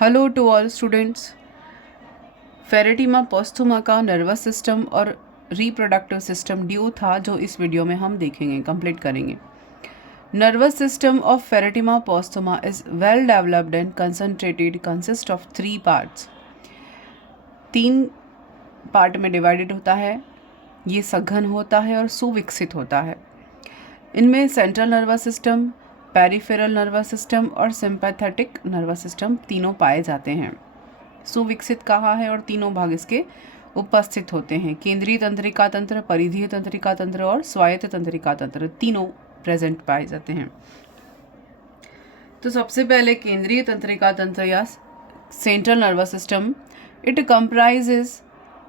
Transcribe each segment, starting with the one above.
Hello to all students. Pheretima posthuma का nervous system और reproductive system due था जो इस वीडियो में हम देखेंगे, कंप्लीट करेंगे। Nervous system of Pheretima posthuma is well developed and concentrated, consist of 3 parts. 3 part में डिवाइडेड होता है। ये सघन होता है और सुविकसित होता है। इनमें central nervous system, peripheral nervous system और सिंपैथेटिक नर्वस सिस्टम तीनों पाए जाते हैं। सुविकसित कहा है और तीनों भाग इसके उपस्थित होते हैं। केंद्रीय तंत्रिका तंत्र, परिधीय तंत्रिका तंत्र और स्वायत्त तंत्रिका तंत्र तीनों प्रेजेंट पाए जाते हैं। तो सबसे पहले केंद्रीय तंत्रिका तंत्र या central nervous system. It comprises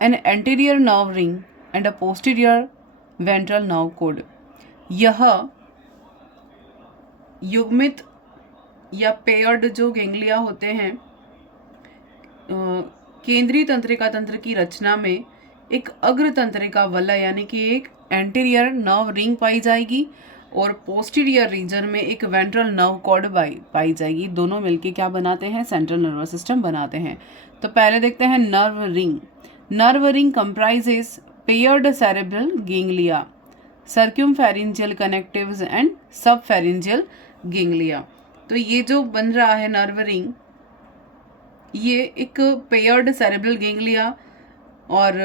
an anterior nerve ring and a posterior ventral nerve cord. यह युग्मित या पेयर्ड जो गेंगलिया होते हैं केंद्रीय तंत्रिका तंत्र की रचना में एक अग्र तंत्रिका वलय यानी कि एक एंटीरियर नर्व रिंग पाई जाएगी और पोस्टीरियर रीजन में एक वेंट्रल नर्व कॉर्ड पाई जाएगी। दोनों मिलके क्या बनाते हैं? सेंट्रल नर्वस सिस्टम बनाते हैं। तो पहले देखते हैं nerve ring. Nerve ring comprises paired cerebral ganglia, circumpharyngeal connectives and subpharyngeal ganglia. तो ये जो बन रहा है नर्व रिंग, ये एक पेयर्ड सेरेब्रल गेंगलिया और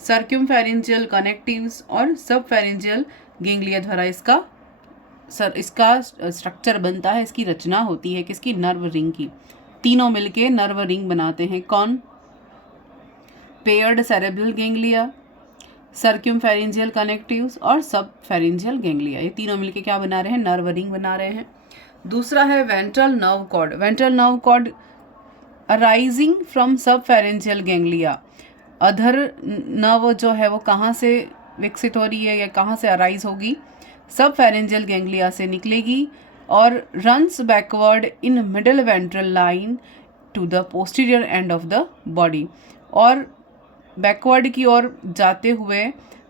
सर्क्यूमफेरेंजियल कनेक्टिव्स और सबफेरेंजियल गेंगलिया द्वारा इसका स्ट्रक्चर बनता है, इसकी रचना होती है किसकी? नर्व रिंग की। तीनों मिलके नर्व रिंग बनाते हैं। कौन? Paired cerebral ganglia, circumpharyngeal connectives और सबफेरेंजियल गेंगलिया। ये तीनों मिलके क्या बना रहे हैं? नर्व रिंग बना रहे हैं। दूसरा है ventral nerve cord. Ventral nerve cord arising from subpharyngeal ganglia. अधर नर्व जो है वो कहाँ से विकसित हो रही है या कहाँ से अराइज होगी? सबफेरेंजियल गेंगलिया से निकलेगी और runs backward in middle ventral line to the posterior end of the body. और बैकवर्ड की ओर जाते हुए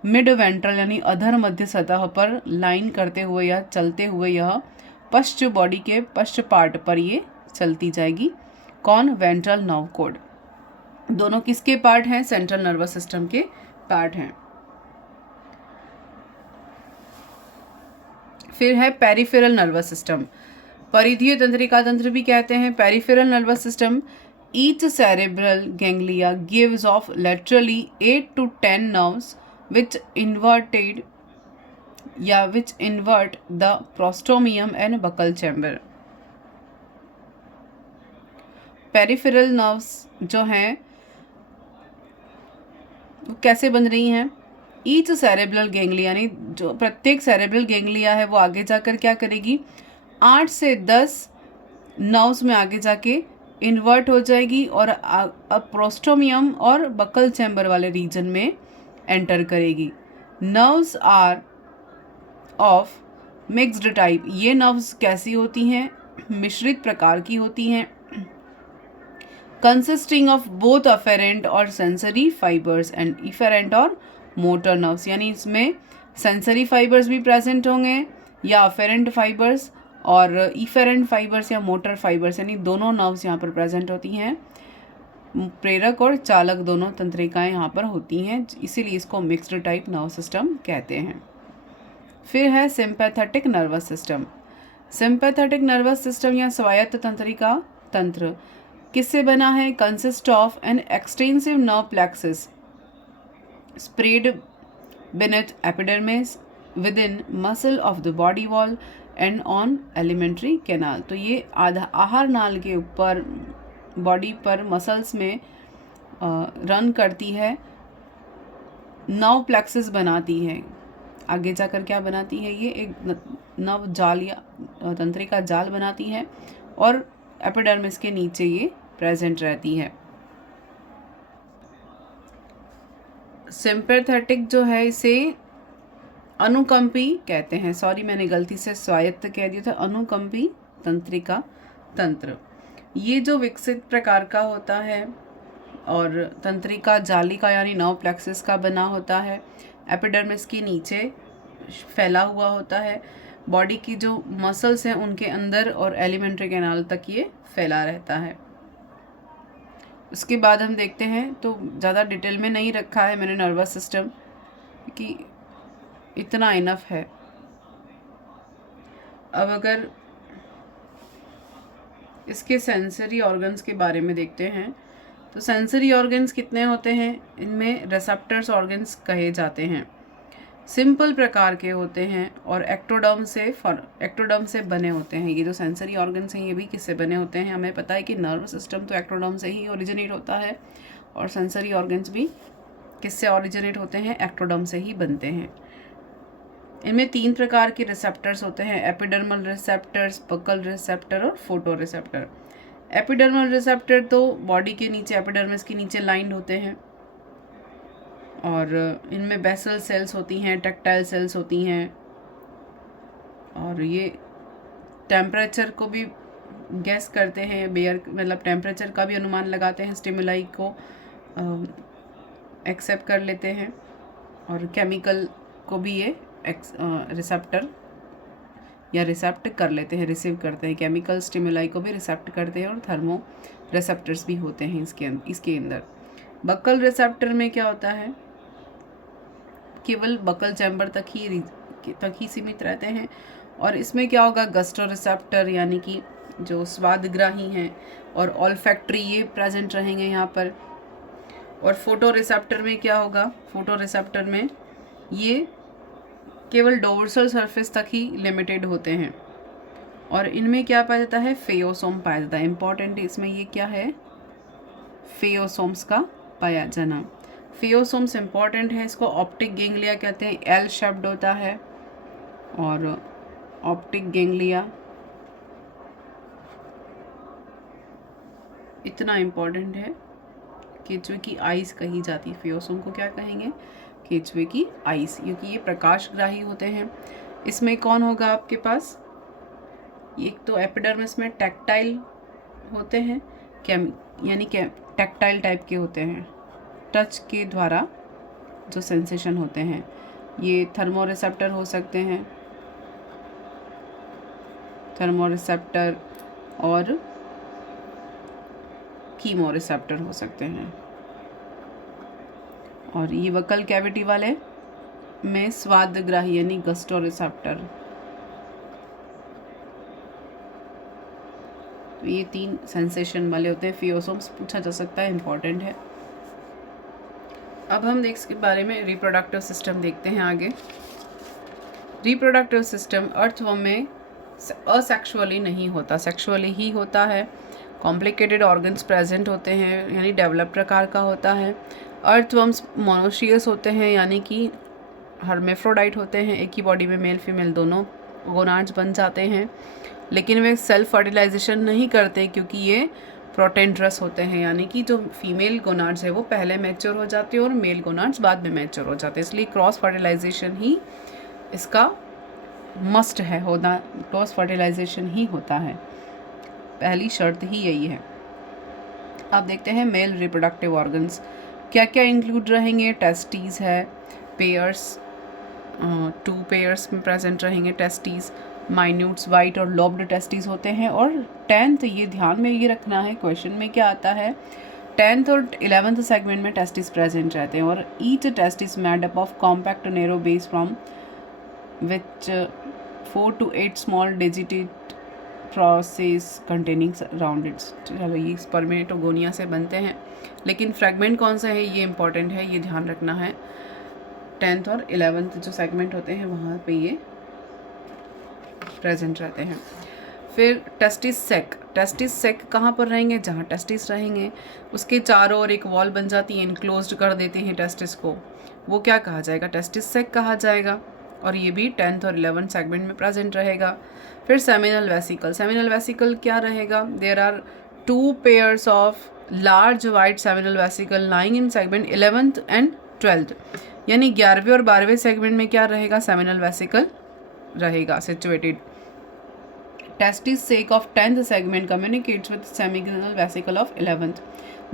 मिड वेंट्रल यानी अधर मध्य सतह पर लाइन करते हुए या चलते हुए यह पश्च बॉडी के पश्च पार्ट पर ये चलती जाएगी। कौन? Ventral nerve cord. दोनों किसके पार्ट हैं? सेंट्रल नर्वस सिस्टम के पार्ट हैं। फिर है पेरिफेरल नर्वस सिस्टम। परिधीय तंत्रिका तंत्र भी कहते हैं। Peripheral nervous system, each cerebral ganglia gives off laterally 8 to 10 nerves which invert the prostomium and buccal chamber। Peripheral nerves जो हैं वो कैसे बन रही हैं? ईच सेरेब्रल गेंगलिया यानी जो प्रत्येक सेरेब्रल गेंगलिया है वो आगे जाकर क्या करेगी? 8 से 10 नर्व्स में आगे जाके इन्वर्ट हो जाएगी और प्रोस्टोमियम और बकल चैम्बर वाले रीजन में एंटर करेगी। Nerves are of mixed type. ये नर्व्स कैसी होती हैं? मिश्रित प्रकार की होती हैं। कंसिस्टिंग ऑफ बोथ अफेरेंट और सेंसरी फाइबर्स एंड इफेरेंट और मोटर नर्व्स, यानी इसमें सेंसरी फाइबर्स भी प्रेजेंट होंगे या अफेरेंट फाइबर्स और इफेरेंट फाइबर्स या मोटर फाइबर्स, यानी दोनों नर्व्स यहाँ पर प्रेजेंट होती हैं। प्रेरक और चालक दोनों तंत्रिकाएं यहाँ पर होती हैं, इसीलिए इसको मिक्स्ड टाइप नर्व सिस्टम कहते हैं। फिर है sympathetic nervous system. Sympathetic nervous system या स्वायत्त तंत्रिका तंत्र किससे बना है? Consist of an extensive nerve plexus spread beneath epidermis within muscle of the body wall and on alimentary canal। तो ये आहार नाल के ऊपर बॉडी पर मसल्स में रन करती है, नर्व प्लेक्सिस बनाती है। आगे जाकर क्या बनाती है? ये एक नर्व जाल या तंत्रिका जाल बनाती है और एपिडर्मिस के नीचे ये प्रेजेंट रहती है। सिंपैथेटिक जो है इसे अनुकंपी कहते हैं। सॉरी, मैंने गलती से स्वायत्त कह दिया था। अनुकंपी तंत्रिका तंत्र ये जो विकसित प्रकार का होता है और तंत्रिका जालिका यानी नर्व प्लेक्सिस का बना होता है, एपिडर्मिस के नीचे फैला हुआ होता है। बॉडी की जो मसल्स हैं उनके अंदर और एलिमेंट्री कैनाल तक ये फैला रहता है। उसके बाद हम देखते हैं, तो ज़्यादा डिटेल में नहीं रखा है मैंने नर्वस सिस्टम, कि इतना इनफ है। अब अगर इसके सेंसरी ऑर्गन्स के बारे में देखते हैं, तो सेंसरी ऑर्गन्स कितने होते हैं, इनमें रिसेप्टर्स ऑर्गन्स कहे जाते हैं। सिंपल प्रकार के होते हैं और एक्टोडर्म से बने होते हैं। ये जो सेंसरी ऑर्गन्स हैं ये भी किससे बने होते हैं, हमें पता है कि नर्व सिस्टम तो एक्टोडर्म से ही ओरिजिनेट होता है और सेंसरी ऑर्गन्स भी किससे ओरिजिनेट होते हैं, एक्टोडर्म से ही बनते हैं। इनमें 3 प्रकार के रिसेप्टर्स होते हैं, एपिडर्मल रिसेप्टर्स, बकल रिसेप्टर और फोटो रिसेप्टर। एपिडर्मल रिसेप्टर तो बॉडी के नीचे, एपिडर्मिस के नीचे लाइंड होते हैं और इनमें बेसल सेल्स होती हैं, टैक्टाइल सेल्स होती हैं और ये टेम्परेचर को भी गैस करते हैं, मतलब टेम्परेचर का भी अनुमान लगाते हैं, स्टिमुलाई को एक्सेप्ट कर लेते हैं और केमिकल को भी ये रिसेप्टर या रिसेप्ट कर लेते हैं, रिसीव करते हैं। केमिकल स्टिमुलाई को भी रिसेप्ट करते हैं और थर्मो रिसेप्टर्स भी होते हैं इसके अंदर। बक्कल रिसेप्टर में क्या होता है, केवल बकल चैम्बर तक ही सीमित रहते हैं और इसमें क्या होगा, गस्टो रिसेप्टर यानी कि जो स्वादग्राही हैं और ऑल्फैक्टरी ये प्रेजेंट रहेंगे यहाँ पर। और फोटो रिसेप्टर में क्या होगा, फोटो रिसेप्टर में ये केवल डोर्सल सरफेस तक ही लिमिटेड होते हैं और इनमें क्या पाया जाता है, फेओसोम पाया जाता है। इम्पॉर्टेंट इसमें ये क्या है, फेओसोम्स का पाया जाना। फेओसोम्स इम्पॉर्टेंट है, इसको ऑप्टिक गेंगलिया कहते हैं, एल शेप्ड होता है और ऑप्टिक गेंगलिया इतना इम्पॉर्टेंट है। केचुए की आइस कही जाती है, फेओसोम को क्या कहेंगे, केचुए की आइस, क्योंकि ये प्रकाशग्राही होते हैं। इसमें कौन होगा आपके पास, एक तो एपिडर्मिस में टैक्टाइल होते हैं, यानी टैक्टाइल टाइप के होते हैं, टच के द्वारा जो सेंसेशन होते हैं। ये थर्मो रिसेप्टर हो सकते हैं, थर्मो रिसेप्टर और कीमो रिसेप्टर हो सकते हैं। और ये वकल कैविटी वाले में स्वादग्राही यानी गस्टो रिसेप्टर। तो ये 3 सेंसेशन वाले होते हैं। फेओसोम्स पूछा जा सकता है, इम्पॉर्टेंट है। अब हम इसके बारे में रिप्रोडक्टिव सिस्टम देखते हैं आगे। रिप्रोडक्टिव सिस्टम अर्थवर्म में असेक्सुअली नहीं होता, सेक्सुअली ही होता है। कॉम्प्लिकेटेड ऑर्गन्स प्रेजेंट होते हैं, यानी डेवलप प्रकार का होता है। अर्थवर्म्स मोनोशियस होते हैं, यानी कि हर्मेफ्रोडाइट होते हैं, एक ही बॉडी में मेल फीमेल दोनों गोनाड्स बन जाते हैं, लेकिन वे सेल्फ फर्टिलाइजेशन नहीं करते क्योंकि ये प्रोटेंड्रस होते हैं, यानी कि जो फीमेल गोनाड्स है वो पहले मैच्योर हो जाती है और मेल गोनाड्स बाद में मैच्योर हो जाते हैं। इसलिए क्रॉस फर्टिलाइजेशन ही इसका मस्ट है होना, क्रॉस फर्टिलाइजेशन ही होता है, पहली शर्त ही यही है। अब देखते हैं मेल रिप्रोडक्टिव ऑर्गन्स क्या क्या इंक्लूड रहेंगे। टेस्टीज है, पेयर्स 2 पेयर्स में प्रेजेंट रहेंगे टेस्टीज, माइन्यूट्स वाइट और लॉब्ड टेस्टीज होते हैं। और 10th, ये ध्यान में ये रखना है, क्वेश्चन में क्या आता है, 10th और 11th सेगमेंट में टेस्टिस प्रेजेंट रहते हैं और each testis made up of compact narrow base from which 4 to 8 small डिजिटेड process containing rounded. चलो ये स्पर्मेटोगोनिया से बनते हैं, लेकिन फ्रेगमेंट कौन सा है ये इंपॉर्टेंट है, ये ध्यान रखना है। 10th और 11th जो सेगमेंट होते हैं वहाँ पे ये प्रेजेंट रहते हैं। फिर टेस्टिस सेक कहाँ पर रहेंगे, जहाँ टेस्टिस रहेंगे उसके चारों ओर एक वॉल बन जाती है, इनक्लोज्ड कर देते हैं टेस्टिस को, वो क्या कहा जाएगा, टेस्टिस सेक कहा जाएगा। और ये भी 10th और 11th सेगमेंट में प्रेजेंट रहेगा। फिर सेमिनल वेसिकल क्या रहेगा, there are 2 pairs of large white seminal vesicle lying in segment 11th and 12th, यानी 11वें और 12वें सेगमेंट में क्या रहेगा, सेमिनल वेसिकल रहेगा situated. Testis sac of 10th segment communicates with seminal vesicle of 11th।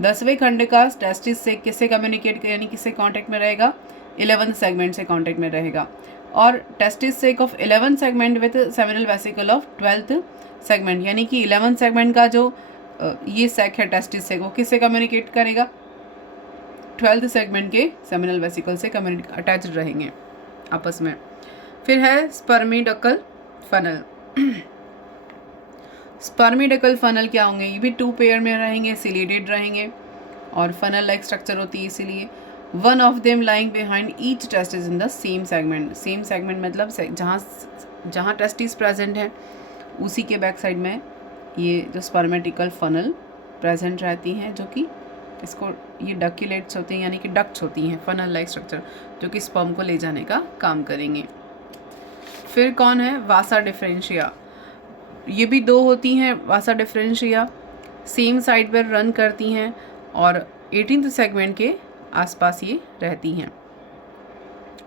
10वें खंड का टेस्टिस सेक किससे कम्युनिकेट यानी किससे कांटेक्ट में रहेगा, 11th सेगमेंट से कांटेक्ट में रहेगा। और testis sac of 11 segment with seminal vesicle of 12th segment, यानी कि 11 सेगमेंट का जो ये सेक है टेस्टिस सेक, वो किससे कम्युनिकेट करेगा? 12th सेगमेंट के सेमिनल वेसिकल से अटैच्ड रहेंगे आपस में। फिर है स्पर्मिडकल फनल। स्पर्मिडकल फनल क्या होंगे? ये भी 2 पेयर में रहेंगे, सिलेटेड रहेंगे और फनल लाइक स्ट्रक्चर होती है, इसीलिए one of them lying behind each testis in the same segment. Same segment मतलब जहाँ टेस्टिस प्रेजेंट है उसी के बैक साइड में ये जो स्पर्मेटिकल फनल प्रेजेंट रहती हैं, जो कि इसको ये डक्यूलेट्स होती हैं, यानी कि डक्ट्स होती हैं, फनल लाइक स्ट्रक्चर, जो कि स्पर्म को ले जाने का काम करेंगे। फिर कौन है? वासा डिफरेंशिया। ये भी 2 होती हैं वासा डिफरेंशिया, सेम साइड पर रन करती हैं और 18th सेगमेंट के आसपास ये रहती हैं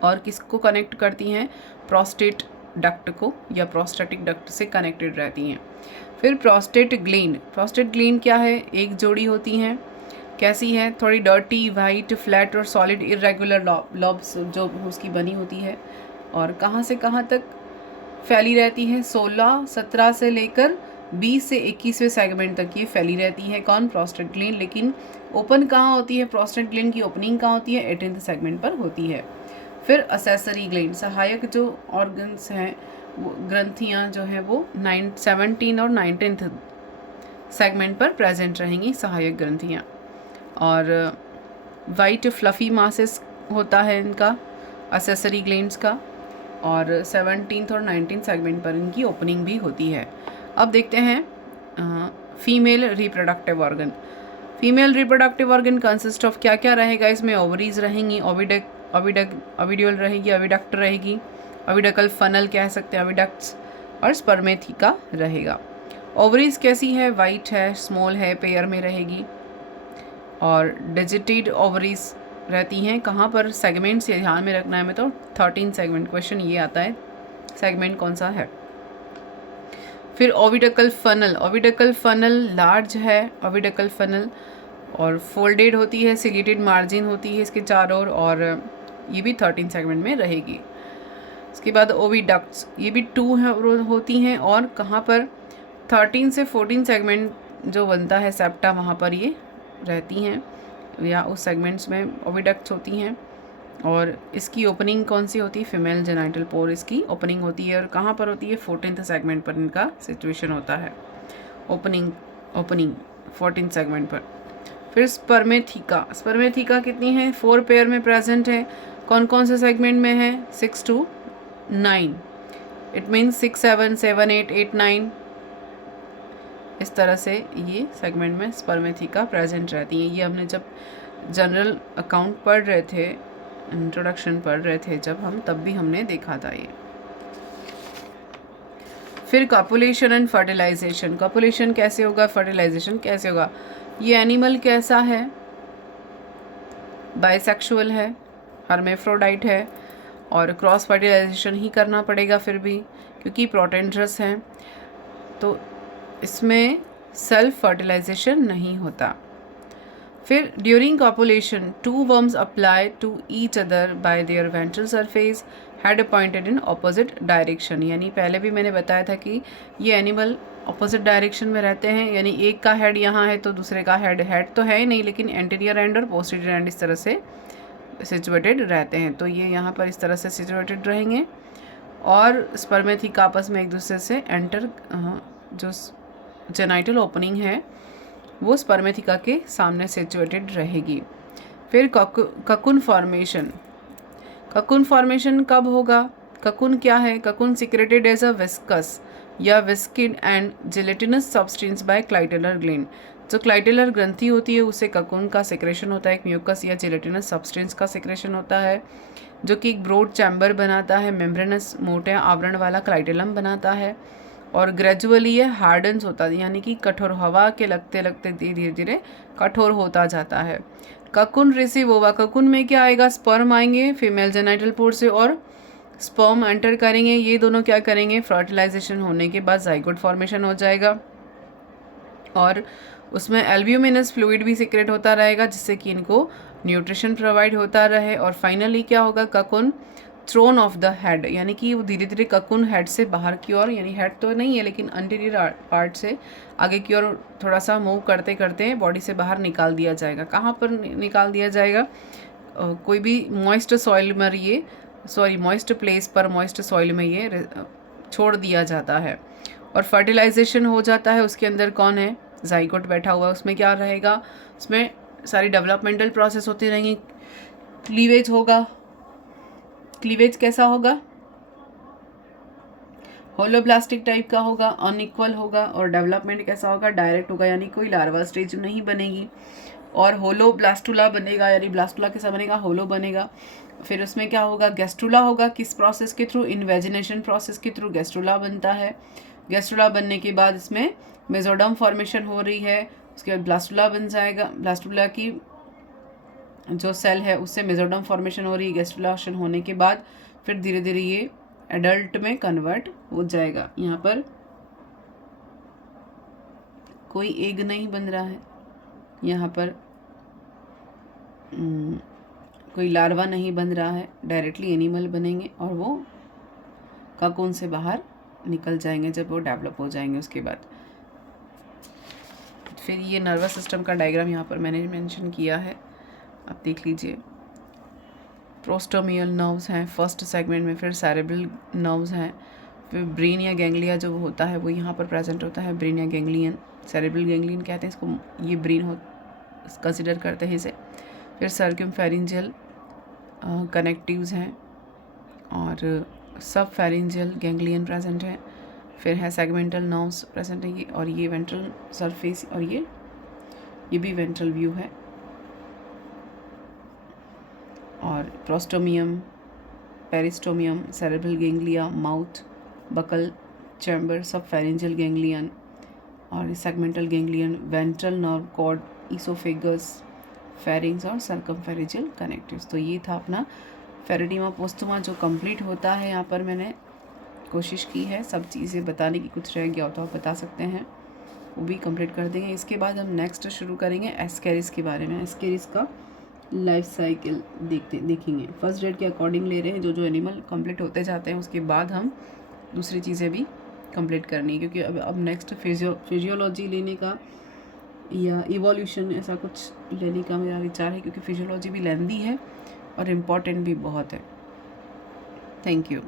और किसको कनेक्ट करती हैं? प्रोस्टेट डक्ट को या प्रोस्टेटिक डक्ट से कनेक्टेड रहती हैं। फिर प्रोस्टेट ग्लैंड। प्रोस्टेट ग्लैंड क्या है? एक जोड़ी होती हैं। कैसी है? थोड़ी डर्टी, वाइट, फ्लैट और सॉलिड इरेगुलर लॉब्स जो उसकी बनी होती है, और कहाँ से कहाँ तक फैली रहती है? 17 से लेकर 20 से 21वें सेगमेंट तक ये फैली रहती है। कौन? Prostate gland. लेकिन ओपन कहाँ होती है? प्रोस्टेट ग्लैंड की ओपनिंग कहाँ होती है? 18th सेगमेंट पर होती है। फिर असेसरी ग्लैंड, सहायक जो ऑर्गन्स हैं, वो ग्रंथियाँ जो हैं वो 17 और 19th सेगमेंट पर प्रेजेंट रहेंगी, सहायक ग्रंथियाँ। और वाइट फ्लफी मासेस होता है इनका, असेसरी ग्लैंड्स का, और 17th और 19th सेगमेंट पर इनकी ओपनिंग भी होती है। अब देखते हैं female reproductive organ. Female reproductive organ consist of क्या क्या रहेगा इसमें? ओवरीज रहेंगी, ओविड्यूल रहेगी, ओविडक्ट रहेगी, ओविडकल फनल कह सकते हैं, ओविडक्ट्स, और स्पर्मेथिका रहेगा। ओवरीज कैसी है? वाइट है, स्मॉल है, पेयर में रहेगी, और डिजिटेड ओवरीज रहती हैं। कहाँ पर? सेगमेंट से ध्यान में रखना है हमें, तो 13 सेगमेंट क्वेश्चन ये आता है, सेगमेंट कौन सा है। फिर ओविडकल फनल। ओविडकल फनल लार्ज है, ओविडकल फनल, और फोल्डेड होती है, सिलेटेड मार्जिन होती है इसके चारों ओर, और ये भी 13 सेगमेंट में रहेगी। इसके बाद ओविडक्ट्स, ये भी 2 होती हैं, और कहाँ पर? 13 से 14 सेगमेंट जो बनता है सेप्टा, वहाँ पर ये रहती हैं, या उस सेगमेंट्स में ओविडक्ट्स होती हैं। और इसकी ओपनिंग कौन सी होती है? फीमेल जेनाइटल पोर इसकी ओपनिंग होती है, और कहाँ पर होती है? 14th सेगमेंट पर इनका सिचुएशन होता है, ओपनिंग 14th सेगमेंट पर। फिर स्पर्मेथिका। स्पर्मेथिका कितनी है? 4 पेयर में प्रेजेंट है। कौन कौन से सेगमेंट में है? 6 to 9, इट मीन्स 6, 7, 7, 8, 8, 9, इस तरह से ये सेगमेंट में स्पर्मेथिका प्रेजेंट रहती हैं। ये हमने जब जनरल अकाउंट पढ़ रहे थे, इंट्रोडक्शन पढ़ रहे थे जब हम, तब भी हमने देखा था ये। फिर कॉपुलेशन एंड फर्टिलाइजेशन। कॉपुलेशन कैसे होगा? फर्टिलाइजेशन कैसे होगा? ये एनिमल कैसा है? बाइसेक्सुअल है, हर्मेफ्रोडाइट है, और क्रॉस फर्टिलाइजेशन ही करना पड़ेगा फिर भी, क्योंकि प्रोटेंड्रस है, तो इसमें सेल्फ फर्टिलाइजेशन नहीं होता। फिर during copulation 2 worms apply to each other by their ventral surface head pointed in opposite direction. यानी पहले भी मैंने बताया था कि ये एनिमल ऑपोजिट डायरेक्शन में रहते हैं, यानी एक का हेड यहाँ है तो दूसरे का हेड तो है ही नहीं, लेकिन एंटीरियर एंड और पोस्टीरियर एंड इस तरह से सिचुएटेड रहते हैं। तो ये यहाँ पर इस तरह से सिचुएटेड रहेंगे, और स्पर्मेथिका आपस में एक दूसरे से एंटर, जो जेनाइटल ओपनिंग है वो स्पर्मेथिका के सामने सिचुएटेड रहेगी। फिर ककुन फॉर्मेशन। ककुन फॉर्मेशन कब होगा? ककुन क्या है? Cocoon secreted as a viscous या viscid and gelatinous substance by clitellar gland. जो क्लाइटेलर ग्रंथि होती है उससे ककुन का सिक्रेशन होता है, एक म्यूकस या जिलेटिनस सब्सटेंस का सिक्रेशन होता है, जो कि एक ब्रॉड चैम्बर बनाता है, मेम्ब्रेनस मोटे आवरण वाला क्लाइटेलम बनाता है, और ग्रेजुअली ये हार्डन्स होता है, यानी कि कठोर, हवा के लगते लगते धीरे धीरे कठोर होता जाता है। ककुन रिसीव होगा। ककुन में क्या आएगा? स्पर्म आएंगे फीमेल जेनाइटल पोर से, और स्पर्म एंटर करेंगे, ये दोनों क्या करेंगे? फर्टिलाइजेशन होने के बाद जाइगोट फॉर्मेशन हो जाएगा, और उसमें एल्ब्यूमिनस फ्लूइड भी सीक्रेट होता रहेगा, जिससे कि इनको न्यूट्रिशन प्रोवाइड होता रहे। और फाइनली क्या होगा? ककुन थ्रोन ऑफ द हेड, यानी कि वो धीरे धीरे ककुन हेड से बाहर की ओर, यानी हेड तो नहीं है लेकिन अंटीरियर पार्ट से आगे की ओर थोड़ा सा मूव करते करते बॉडी से बाहर निकाल दिया जाएगा। कहाँ पर निकाल दिया जाएगा? कोई भी मॉइस्ट सॉइल में ये मॉइस्ट प्लेस पर, मॉइस्ट सॉइल में ये छोड़ दिया जाता है और फर्टिलाइजेशन हो जाता है। उसके अंदर कौन है? जाइगोट बैठा हुआ है। उसमें क्या रहेगा? उसमें सारी डेवलपमेंटल प्रोसेस होती रहेंगी। क्लीवेज होगा। क्लीवेज कैसा होगा? होलोब्लास्टिक टाइप का होगा, अनइक्वल होगा। और डेवलपमेंट कैसा होगा? डायरेक्ट होगा, यानी कोई लार्वा स्टेज नहीं बनेगी। और होलो ब्लास्टुला बनेगा, यानी ब्लास्टुला कैसा बनेगा? होलो बनेगा। फिर उसमें क्या होगा? गैस्ट्रुला होगा। किस प्रोसेस के थ्रू? इन्वेजिनेशन प्रोसेस के थ्रू गैस्ट्रुला बनता है। गैस्ट्रुला बनने के बाद इसमें मेसोडर्म फॉर्मेशन हो रही है। उसके बाद ब्लास्टुला बन जाएगा। ब्लास्टुला की जो सेल है उससे मेसोडर्म फॉर्मेशन हो रही है। गैस्ट्रुलेशन होने के बाद फिर धीरे धीरे ये एडल्ट में कन्वर्ट हो जाएगा। यहाँ पर कोई एग नहीं बन रहा है, यहाँ पर कोई लार्वा नहीं बन रहा है, डायरेक्टली एनिमल बनेंगे और वो ककून से बाहर निकल जाएंगे जब वो डेवलप हो जाएंगे। उसके बाद फिर ये नर्वस सिस्टम का डायग्राम यहाँ पर मैंने मेंशन किया है, आप देख लीजिए। प्रोस्टोमियल नर्व्स हैं फर्स्ट सेगमेंट में, फिर सेरेब्रल नर्व्स हैं, फिर ब्रेन या गैंग्लिया जो होता है वो यहाँ पर प्रेजेंट होता है। ब्रेन या गैंग्लियन, सेरेब्रल गैंग्लियन कहते हैं इसको, ये ब्रेन हो कंसिडर करते हैं इसे। फिर सर्कमफेरेंजियल कनेक्टिव्स हैं और सब फेरेंजियल गैंग्लियन प्रेजेंट है। फिर है सेगमेंटल नर्व्स प्रेजेंट है ये, और ये वेंट्रल सरफेस, और ये भी वेंट्रल व्यू है। और prostomium, peristomium, cerebral ganglia, mouth, buccal chamber, subpharyngeal ganglion, और segmental ganglion, ventral nerve cord, oesophagus, pharynx और सर्कमफेरेंजियल कनेक्टिव्स। तो ये था अपना फेरेडिमा पोस्टुमा जो कंप्लीट होता है। यहाँ पर मैंने कोशिश की है सब चीज़ें बताने की, कुछ रह गया हो तो आप बता सकते हैं, वो भी कंप्लीट कर देंगे। इसके बाद हम नेक्स्ट शुरू करेंगे एस्केरिस के बारे में। एस्केरिस का लाइफ साइकिल देखेंगे। फर्स्ट डेट के अकॉर्डिंग ले रहे हैं, जो एनिमल कंप्लीट होते जाते हैं उसके बाद हम दूसरी चीज़ें भी कंप्लीट करनी है, क्योंकि अब नेक्स्ट फिजियोलॉजी लेने का या इवोल्यूशन ऐसा कुछ लेने का मेरा विचार है, क्योंकि फिजियोलॉजी भी लेंदी है और इम्पॉर्टेंट भी बहुत है। Thank you.